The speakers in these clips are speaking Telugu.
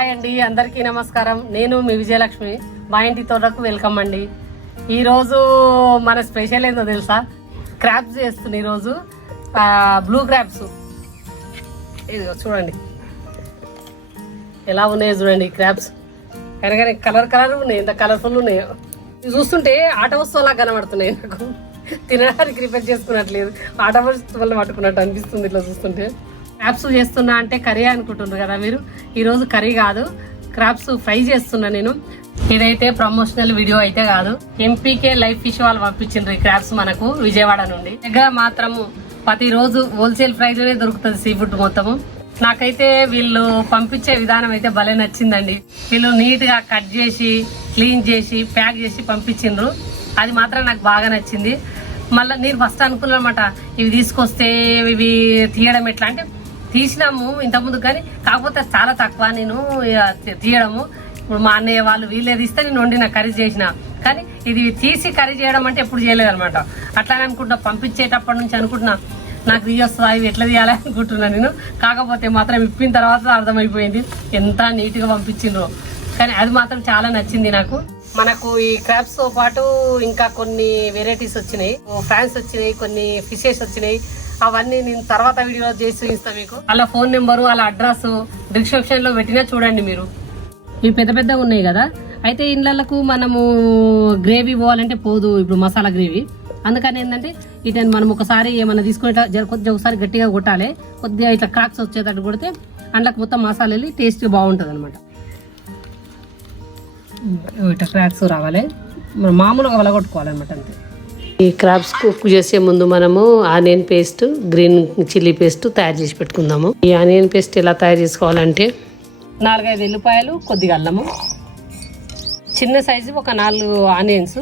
హాయ్ అండి, అందరికీ నమస్కారం. నేను మీ విజయలక్ష్మి. మా ఇంటి తోటకు వెల్కమ్ అండి. ఈరోజు మన స్పెషల్ ఏందో తెలుసా? క్రాబ్స్ చేస్తుంది. ఈరోజు బ్లూ క్రాబ్స్. ఇదిగో చూడండి ఎలా ఉన్నాయో చూడండి క్రాబ్స్. కానీ కలర్ ఉన్నాయి, ఎంత కలర్ఫుల్ ఉన్నాయో. ఇవి చూస్తుంటే ఆట వస్తువులా కనబడుతున్నాయి. నాకు తినడానికి రిపేర్ చేసుకున్నట్లేదు, ఆట వస్తువులు పట్టుకున్నట్టు అనిపిస్తుంది ఇట్లా చూస్తుంటే. క్రాబ్స్ చేస్తున్నా అంటే కర్రీ అనుకుంటున్నారు కదా మీరు. ఈరోజు కర్రీ కాదు, క్రాబ్స్ ఫ్రై చేస్తున్నా నేను. ఇదైతే ప్రమోషనల్ వీడియో అయితే కాదు. ఎంపీకే లైఫ్ ఫిష్ వాళ్ళు పంపించిండ్రు ఈ క్రాబ్స్ మనకు విజయవాడ నుండి. దగ్గర మాత్రము ప్రతిరోజు హోల్సేల్ ప్రైస్ లోనే దొరుకుతుంది సీ ఫుడ్ మొత్తము. నాకైతే వీళ్ళు పంపించే విధానం అయితే భలే నచ్చిందండి. వీళ్ళు నీట్ గా కట్ చేసి క్లీన్ చేసి ప్యాక్ చేసి పంపించిండ్రు. అది మాత్రం నాకు బాగా నచ్చింది. మళ్ళీ నేను ఫస్ట్ అనుకున్నానమాట, ఇవి తీసుకొస్తే ఇవి తీయడం ఎట్లా అంటే, తీసినాము ఇంతకుముందు కానీ కాకపోతే చాలా తక్కువ నేను తీయడము. ఇప్పుడు మా అన్నయ్య వాళ్ళు వీళ్ళే తీస్తే నేను వండిన కర్రీ చేసిన, కానీ ఇది తీసి కర్రీ చేయడం అంటే ఎప్పుడు చేయలేదు అనమాట. అట్లానే అనుకుంటున్నా, పంపించేటప్పటి నుంచి అనుకుంటున్నా నాకు తీయొస్తుందా, ఇవి ఎట్లా తీయాలి అనుకుంటున్నా నేను. కాకపోతే మాత్రం ఇప్పిన తర్వాత అర్థమైపోయింది ఎంత నీట్గా పంపించిండ్రో. కానీ అది మాత్రం చాలా నచ్చింది నాకు. మనకు ఈ క్రాబ్స్ తో పాటు ఇంకా కొన్ని వెరైటీస్ వచ్చినాయి, ఫ్రాన్స్ వచ్చినాయి, కొన్ని ఫిషెస్ వచ్చినాయి. అవన్నీ నేను తర్వాత వీడియో చేసి చూపిస్తాను మీకు. అలా ఫోన్ నెంబరు, అలా అడ్రస్ డిస్క్రిప్షన్ లో పెట్టినా చూడండి మీరు. ఇవి పెద్ద పెద్దగా ఉన్నాయి కదా. అయితే ఇళ్ళకు మనము గ్రేవీ పోవాలంటే పోదు, ఇప్పుడు మసాలా గ్రేవీ. అందుకని ఏంటంటే ఇటని మనం ఒకసారి ఏమన్నా తీసుకునే కొద్దిగా ఒకసారి గట్టిగా కొట్టాలి. కొద్దిగా ఇట్లా క్రాక్స్ వచ్చేటట్టు కొడితే అందులోకి మొత్తం మసాలా వెళ్ళి టేస్ట్ బాగుంటుంది అనమాట. ఇట్లా క్రాక్స్ రావాలి, మనం మామూలుగా వలగొట్టుకోవాలన్నమాట అంతే. ఈ క్రాబ్స్ కుక్ చేసే ముందు మనము onion paste, green chilli paste తయారు చేసి పెట్టుకుందాము. ఈ ఆనియన్ పేస్ట్ ఎలా తయారు చేసుకోవాలంటే 4-5 ఎల్లిపాయలు, కొద్దిగా అల్లము, చిన్న సైజు ఒక 4 ఆనియన్స్,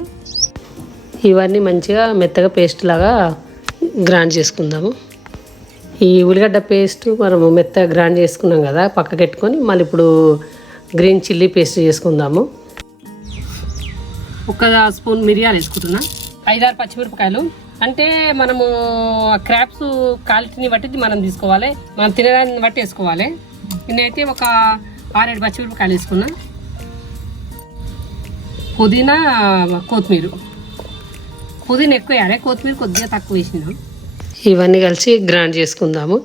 ఇవన్నీ మంచిగా మెత్తగా పేస్ట్ లాగా గ్రైండ్ చేసుకుందాము. ఈ ఉల్లిగడ్డ పేస్ట్ మనము మెత్తగా గ్రైండ్ చేసుకున్నాం కదా, పక్కకు పెట్టుకొని మళ్ళీ ఇప్పుడు గ్రీన్ చిల్లీ పేస్ట్ చేసుకుందాము. 1 స్పూన్ మిరియాలు వేసుకుంటున్నా, 5-6 పచ్చిమిరపకాయలు. అంటే మనము క్రాబ్స్ క్వాలిటీని బట్టి మనం తీసుకోవాలి, మనం తినడాన్ని బట్టి వేసుకోవాలి. నేనైతే ఒక 6-7 పచ్చిమిరపకాయలు వేసుకున్నా. పుదీనా, కొత్తిమీర. పుదీనా ఎక్కువ వేయాలి, కొత్తిమీర కొద్దిగా తక్కువ వేసినాం. ఇవన్నీ కలిసి గ్రైండ్ చేసుకుందాము.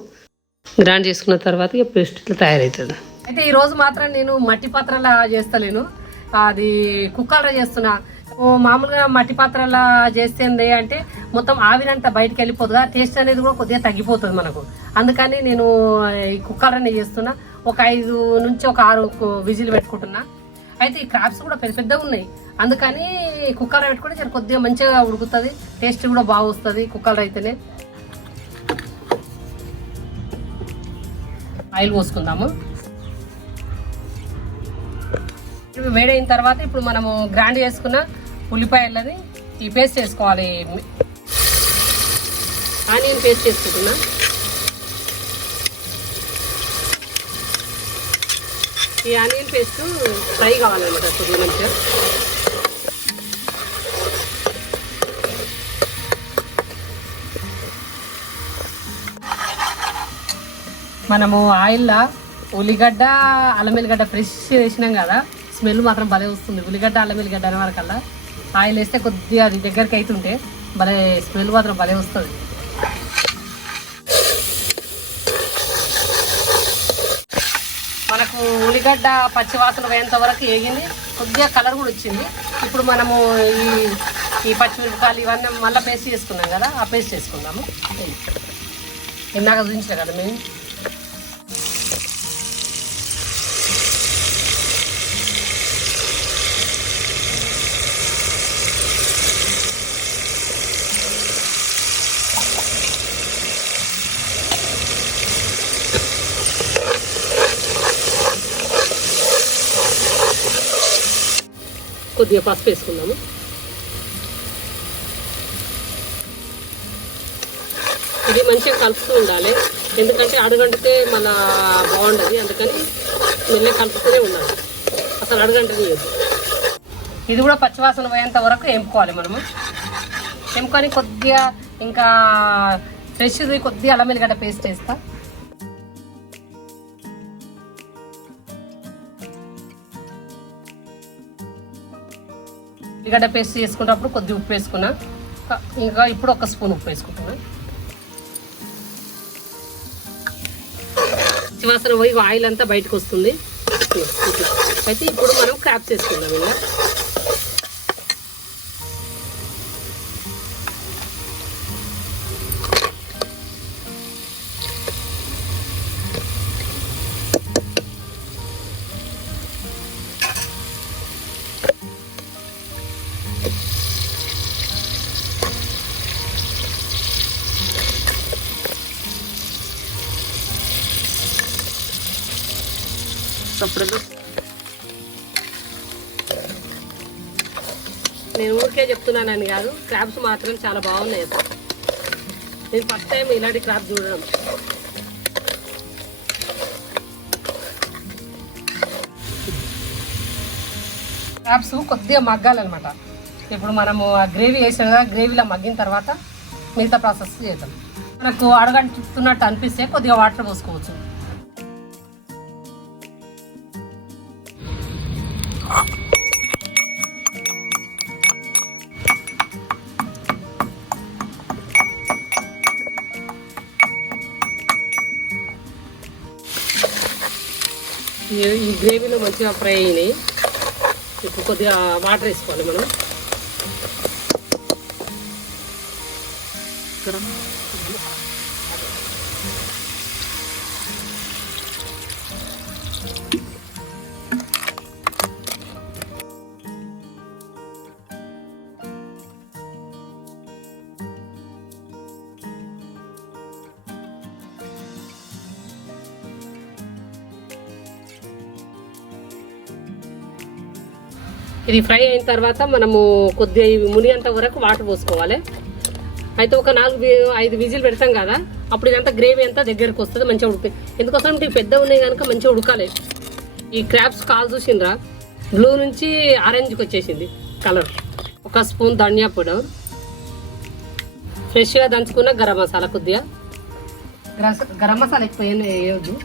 గ్రైండ్ చేసుకున్న తర్వాత ఇక పేస్ట్ ఇట్లా తయారవుతుంది. అయితే ఈరోజు మాత్రం నేను మట్టి పాత్రలా చేస్తలేను, అది కుక్కర్లో చేస్తున్నా. మామూలుగా మట్టి పాత్రలా చేస్తేంది అంటే మొత్తం ఆవిరంతా బయటకు వెళ్ళిపోతుందా, టేస్ట్ అనేది కూడా కొద్దిగా తగ్గిపోతుంది మనకు. అందుకని నేను ఈ కుక్కర్లోనే చేస్తున్నా. ఒక 5 నుంచి 6 విజిల్ పెట్టుకుంటున్నా. అయితే ఈ క్రాబ్స్ కూడా పెద్ద పెద్దగా ఉన్నాయి, అందుకని కుక్కర్లో పెట్టుకుంటే చాలా కొద్దిగా మంచిగా ఉడుకుతుంది, టేస్ట్ కూడా బాగా వస్తుంది కుక్కర్లో అయితేనే. ఆయిల్ పోసుకుందాము. వేడైన తర్వాత ఇప్పుడు మనము గ్రైండ్ చేసుకున్న ఉల్లిపాయలని ఈ పేస్ట్ వేసుకోవాలి. ఆనియన్ పేస్ట్ వేసుకుంటున్నా. ఈ ఆనియన్ పేస్ట్ ఫ్రై కావాలన్నమాట కొద్దిగా మంచిగా. మనము ఆయిల్లో ఉల్లిగడ్డ, అల్లం వెల్లిగడ్డ ఫ్రెష్ వేసినాం కదా, స్మెల్ మాత్రం భలే వస్తుంది. ఉల్లిగడ్డ, అల్లం వెల్లిగడ్డ అనే వరకల్లా ఆయిల్ వేస్తే కొద్దిగా అది దగ్గరికి అవుతుంటే భలే స్మెల్ మాత్రం భలే వస్తుంది. మనకు ఉల్లిగడ్డ పచ్చివాసన పోయేంత వరకు వేగింది, కొద్దిగా కలర్ కూడా వచ్చింది. ఇప్పుడు మనము ఈ పచ్చిమిరపకాయలు ఇవన్నీ మళ్ళీ పేస్ట్ చేసుకున్నాం కదా, ఆ పేస్ట్ వేసుకుందాము. ఇందాక చూపించాం కదా మేము. కొద్దిగా పసుపు వేసుకుందాము. ఇది మంచిగా కలుపుతూ ఉండాలి, ఎందుకంటే అడుగంటితే మన బాగుండదు. అందుకని మెల్లగా కలుపుతూనే ఉండాలి, అసలు అడుగంటది. ఇది కూడా పచ్చివాసన పోయేంత వరకు ఎంపుకోవాలి మనము. ఎంపుకొని కొద్దిగా ఇంకా ఫ్రెష్ది కొద్దిగా అల్లం వెల్లిగడ్డ పేస్ట్ వేస్తా. ఉల్లిగడ్డ పేస్ట్ చేసుకున్నప్పుడు కొద్దిగా ఉప్పు వేసుకున్నా. ఇంకా ఇప్పుడు 1 స్పూన్ ఉప్పు వేసుకుంటున్నా. చివాసన పోయి ఆయిల్ అంతా బయటకు వస్తుంది. అయితే ఇప్పుడు మనం క్రాప్స్ వేసుకుందాం. ఇలా నేను ఊరికే చెప్తున్నానని కాదు, క్రాబ్స్ మాత్రం చాలా బాగున్నాయి. నేను ఫస్ట్ టైం ఇలాంటి క్రాబ్స్ చూడడం. క్రాబ్స్ కొద్దిగా మగ్గాలన్నమాట. ఇప్పుడు మనము ఆ గ్రేవీ వేసాం కదా, గ్రేవీలో మగ్గిన తర్వాత మిగతా ప్రాసెస్ చేద్దాం. మనకు అడగంటున్నట్టు అనిపిస్తే కొద్దిగా వాటర్ పోసుకోవచ్చు. ఈ గ్రేవీలో మంచిగా ఫ్రై అయినాయి. ఇప్పుడు కొద్దిగా వాటర్ వేసుకోవాలి మనం. ఇది ఫ్రై అయిన తర్వాత మనము కొద్దిగా మునిగేంత వరకు వాటర్ పోసుకోవాలి. అయితే ఒక 4-5 విజిల్ పెడతాం కదా, అప్పుడు ఇదంతా గ్రేవీ అంతా దగ్గరకు వస్తుంది, మంచిగా ఉడుకుతుంది. ఎందుకోసం అంటే పెద్ద ఉన్నాయి కనుక మంచిగా ఉడకాలి. ఈ క్రాబ్స్ కాల్ చూసిండ్రా, బ్లూ నుంచి ఆరెంజ్కి వచ్చేసింది కలర్. 1 స్పూన్ ధనియా పొడి, ఫ్రెష్గా దంచుకున్న గరం మసాలా, కొద్దిగా గరం మసాలా ఎక్కువ ఏం వేయొద్దు.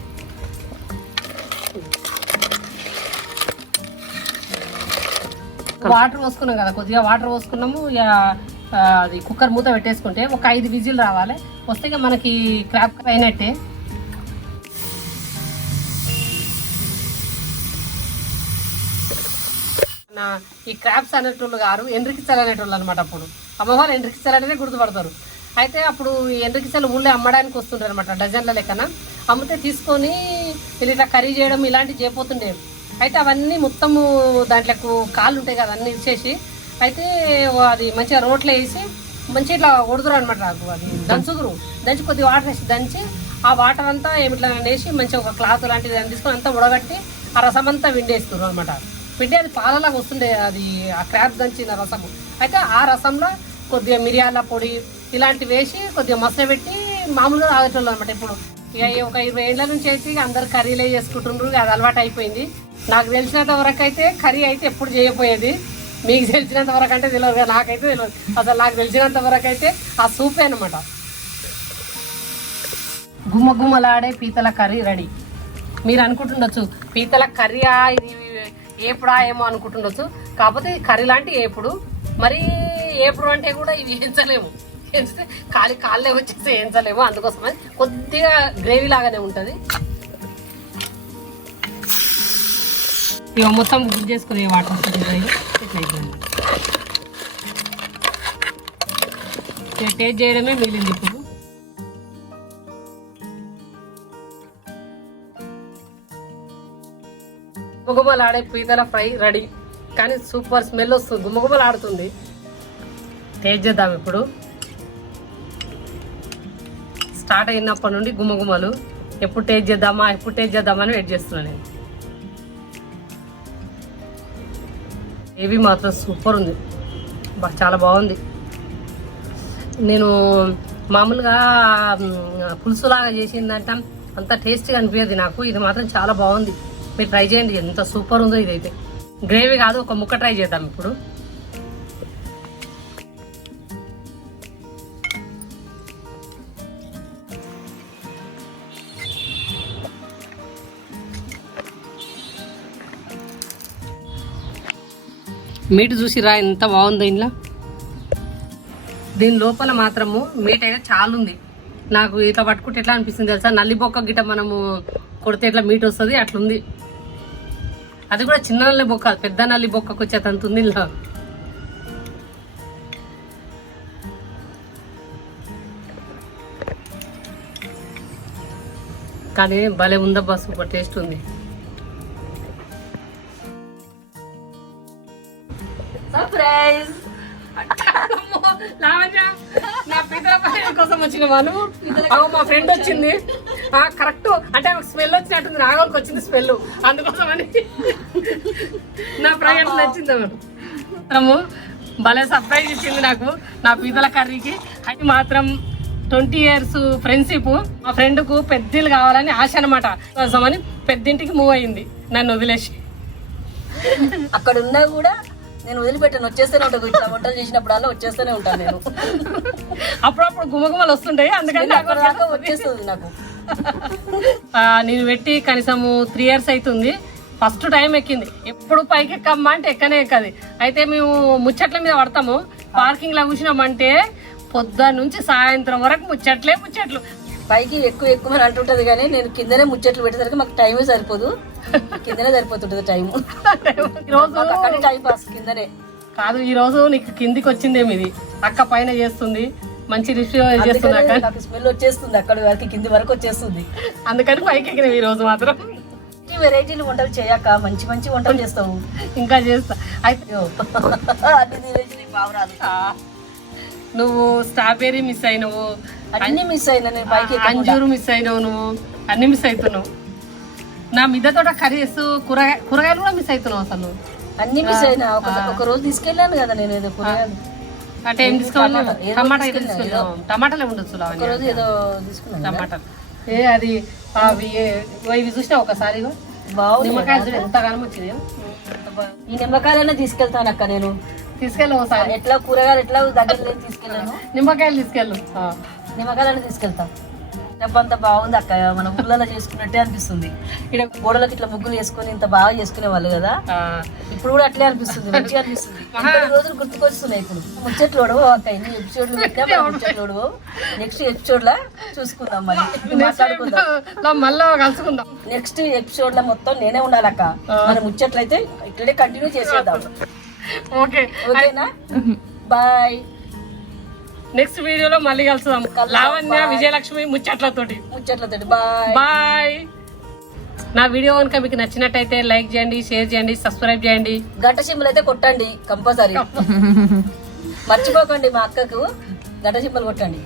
వాటర్ పోసుకున్నాం కదా, కొద్దిగా వాటర్ పోసుకున్నాము. అది కుక్కర్ మూత పెట్టేసుకుంటే ఒక 5 విజిల్ రావాలి. వస్తే మనకి క్రాబ్ అయినట్టే. ఈ క్రాబ్స్ అనేటోళ్ళు గారు ఎండ్రికిచ్చలు అనేటోళ్ళు అనమాట. అప్పుడు అమ్మవారు ఎండ్రికిచ్చలు అనేది గుర్తుపడతారు. అయితే అప్పుడు ఎండ్రికిచ్చలు ఊళ్ళో అమ్మడానికి వస్తుంటారు అనమాట, డజన్ల లెక్కన. అమ్మితే తీసుకొని ఇట్లా కర్రీ చేయడం ఇలాంటివి చేయబోతుండే. అయితే అవన్నీ మొత్తము దాంట్లోకి కాళ్ళు ఉంటాయి కదా, అన్నీ ఇచ్చేసి అయితే అది మంచిగా రోట్లో వేసి మంచిగా ఇట్లా కొడుతురు అనమాట. అది దంచుదురు, దంచి కొద్దిగా వాటర్ వేసి దంచి ఆ వాటర్ అంతా ఏమిట్లా వేసి మంచిగా ఒక క్లాత్ లాంటిది దాన్ని తీసుకొని అంతా ఉడగట్టి ఆ రసం అంతా విండేస్తారు అనమాట. పిండి అది పాలలాగా వస్తుండే, అది ఆ క్రాబ్ దంచిన రసము. అయితే ఆ రసంలో కొద్దిగా మిరియాల పొడి ఇలాంటివి వేసి కొద్దిగా మసలు పెట్టి మామూలుగా తాగేటోళ్ళు అనమాట. ఇప్పుడు ఇక ఒక 20 ఏళ్ళ నుంచి అయితే అందరు కర్రీలే చేసుకుంటున్నారు, అది అలవాటు అయిపోయింది. నాకు తెలిసినంత వరకు అయితే కర్రీ అయితే ఎప్పుడు చేయకపోయేది. మీకు తెలిసినంత వరకు అంటే తెలియదు, నాకైతే తెలియదు. అసలు నాకు తెలిసినంత వరకు అయితే ఆ సూపే అనమాట. గుమ్మగుమ్మలాడే పీతల కర్రీ రెడీ. మీరు అనుకుంటుండొచ్చు పీతల కర్రీయా ఇది ఏపుడా ఏమో అనుకుంటుండొచ్చు. కాకపోతే ఇది కర్రీ లాంటి ఏపుడు. మరి ఏపుడు అంటే కూడా ఇవి వేయించలేము, వేస్తే కాళ్ళే వచ్చేసి వేయించలేము. అందుకోసమని కొద్దిగా గ్రేవీ లాగానే ఉంటుంది. ఇక మొత్తం గుడ్ చేసుకుని వాటర్ ఇట్లా అయిపోయింది. ఇక టేస్ట్ చేయడమే మిగిలింది. ఇప్పుడు గుమ్మగుమ్మలాడే పీతల ఫ్రై రెడీ. కానీ సూపర్ స్మెల్ వస్తుంది, గుమ్మగుమ్మలాడుతుంది. టేస్ట్ చేద్దాం. ఇప్పుడు స్టార్ట్ అయినప్పటి నుండి గుమ్మగుమ్మలు ఎప్పుడు టేస్ట్ చేద్దామని వెయిట్ చేస్తున్నాను నేను. ఇవి మాత్రం సూపర్ ఉంది, చాలా బాగుంది. నేను మామూలుగా పులుసులాగా చేసిందంట అంత టేస్ట్గా అనిపించదు నాకు. ఇది మాత్రం చాలా బాగుంది, మీరు ట్రై చేయండి. ఎంత సూపర్ ఉందో ఇదైతే. గ్రేవీ కాదు, ఒక ముక్క ట్రై చేద్దాం ఇప్పుడు. మీట్ చూసిరా ఎంత బాగుందో ఇంట్లో. దీని లోపల మాత్రము మీట్ అయితే చాలా ఉంది. నాకు ఇట్లా పట్టుకుంటే ఎట్లా అనిపిస్తుంది తెలుసా, నల్లి బొక్క గిట్ట మనము కొడితే ఎట్లా మీట్ వస్తుంది అట్లుంది. అది కూడా చిన్న నల్లి బొక్క, పెద్ద నల్లి బొక్కకు వచ్చేటంత ఉంది ఇలా. కానీ భలే ఉందబ్బా, సూపర్ టేస్ట్ ఉంది. సర్ప్రైజ్ నా పీతల పచ్చడి కోసం వచ్చిన వాళ్ళు మా ఫ్రెండ్ వచ్చింది కరెక్ట్ అంటే స్మెల్ వచ్చినట్టుంది, నాగోళ్ళకి వచ్చింది స్మెల్, అందుకోసం అని నా ప్రయాణం నచ్చింది. మాత్రము భలే సర్ప్రైజ్ ఇచ్చింది నాకు నా పీతల కర్రీకి. అది మాత్రం 20 years ఫ్రెండ్షిప్. మా ఫ్రెండ్ కు పెద్దిల్లు కావాలని ఆశ అనమాట, కోసమని పెద్దింటికి మూవ్ అయింది నన్ను వదిలేసి. అక్కడ ఉన్నా కూడా నేను వదిలిపెట్టాను, వచ్చేస్తూనే ఉంటాను. ఇట్లా వంటలు చేసినప్పుడు అలా వచ్చేస్తూనే ఉంటాను నేను. అప్పుడప్పుడు గుమగుమలు వస్తుంటాయి, అందుకని వచ్చేస్తుంది నాకు. నేను పెట్టి కనీసము 3 years అవుతుంది. ఫస్ట్ టైం ఎక్కింది. ఎప్పుడు పైకి ఎక్కమ్మా అంటే ఎక్కనే ఎక్కది. అయితే మేము ముచ్చట్ల మీద పడతాము. పార్కింగ్ లో కూర్చున్నామంటే పొద్దున్న నుంచి సాయంత్రం వరకు ముచ్చట్లు. పైకి ఎక్కువ అని అంటుంటది కానీ నేను కిందనే ముచ్చట్లు పెట్టేసరికి మాకు టైమే సరిపోదు, కిందనే సరిపోతుంటది టైము. అక్కడ టైం పాస్ కిందనే కాదు. ఈ రోజు నీకు కిందికి వచ్చిందేమి, ఇది అక్క పైన చేస్తుంది, మంచి రిసీవ్ చేస్తుంది. నాకు స్మెల్ వచ్చేస్తుంది, అక్కడ వరకు కింది వరకు వచ్చేస్తుంది. అందుకని పైకి ఎక్కిన ఈ రోజు మాత్రం. వెరైటీలు వంటలు చేయక మంచి మంచి వంటలు చేస్తావు. ఇంకా చేస్తా. అయితే అన్ని బావరాదు. నువ్వు స్ట్రాబెర్రీ మిస్ అయినవు, అన్ని మిస్ అయినా నేను పైకి అంజూరు మిస్ అయినావు, నువ్వు అన్ని మిస్ అవుతున్నావు. నా మిద్దతో కర్రీస్ కూరగాయలు కూడా మిస్ అవుతున్నావు అసలు. అన్ని మిస్ అయినా. ఒక రోజు తీసుకెళ్ళాను కదా నేను ఏదో కూరగాయలు. అంటే ఏం తీసుకోవాలి? టమాటాలే ఉండొచ్చు. రోజు ఏదో తీసుకున్నాను టమాటాలు. అది ఇవి చూసినా ఒకసారి బాగుంది. నిమ్మకాయలు చూడ ఎంతగానో వచ్చినాయి. ఈ నిమ్మకాయలనే తీసుకెళ్తాను అక్క నేను. తీసుకెళ్ళి ఒకసారి ఎట్లా కూరగాయలు ఎట్లా దగ్గర తీసుకెళ్ళాను, నిమ్మకాయలు తీసుకెళ్ళు. నిమ్మకాయలనే తీసుకెళ్తా. అంత బాగుంది అక్క, మన ఊళ్ళలో చేసుకున్నట్టే అనిపిస్తుంది. ఇక్కడ గోడలకి ఇట్లా ముగ్గులు వేసుకొని ఇంత బాగా చేసుకునే వాళ్ళు కదా, ఇప్పుడు కూడా అట్లే అనిపిస్తుంది, మంచిగా అనిపిస్తుంది. రోజులు గుర్తుకొస్తున్నాయి. ఇప్పుడు ముచ్చట్లు ఓడవు అక్క, ఎన్ని ఎపిసోడ్లు పెట్టా ముచ్చట్లు ఓడవు. నెక్స్ట్ ఎపిసోడ్ లా చూసుకుందాం, మరి మాట్లాడుకుందాం, మళ్ళీ కలుసుకుందాం. నెక్స్ట్ ఎపిసోడ్ లో మొత్తం నేనే ఉండాలక్క. మన ముచ్చట్లు అయితే ఇట్లనే కంటిన్యూ చేసేద్దాం. ఓకేనా? బాయ్. నెక్స్ట్ వీడియోలో మళ్ళీ కలుసుదాం. లావణ్య విజయలక్ష్మి ముచ్చట్లతోటి. బాయ్. నా వీడియో కనుక మీకు నచ్చినట్టయితే లైక్ చేయండి, షేర్ చేయండి, సబ్స్క్రైబ్ చేయండి, గంట సింబల్ అయితే కొట్టండి కంపల్సరీ. మర్చిపోకండి, మా అక్కకు గంట సింబల్ కొట్టండి.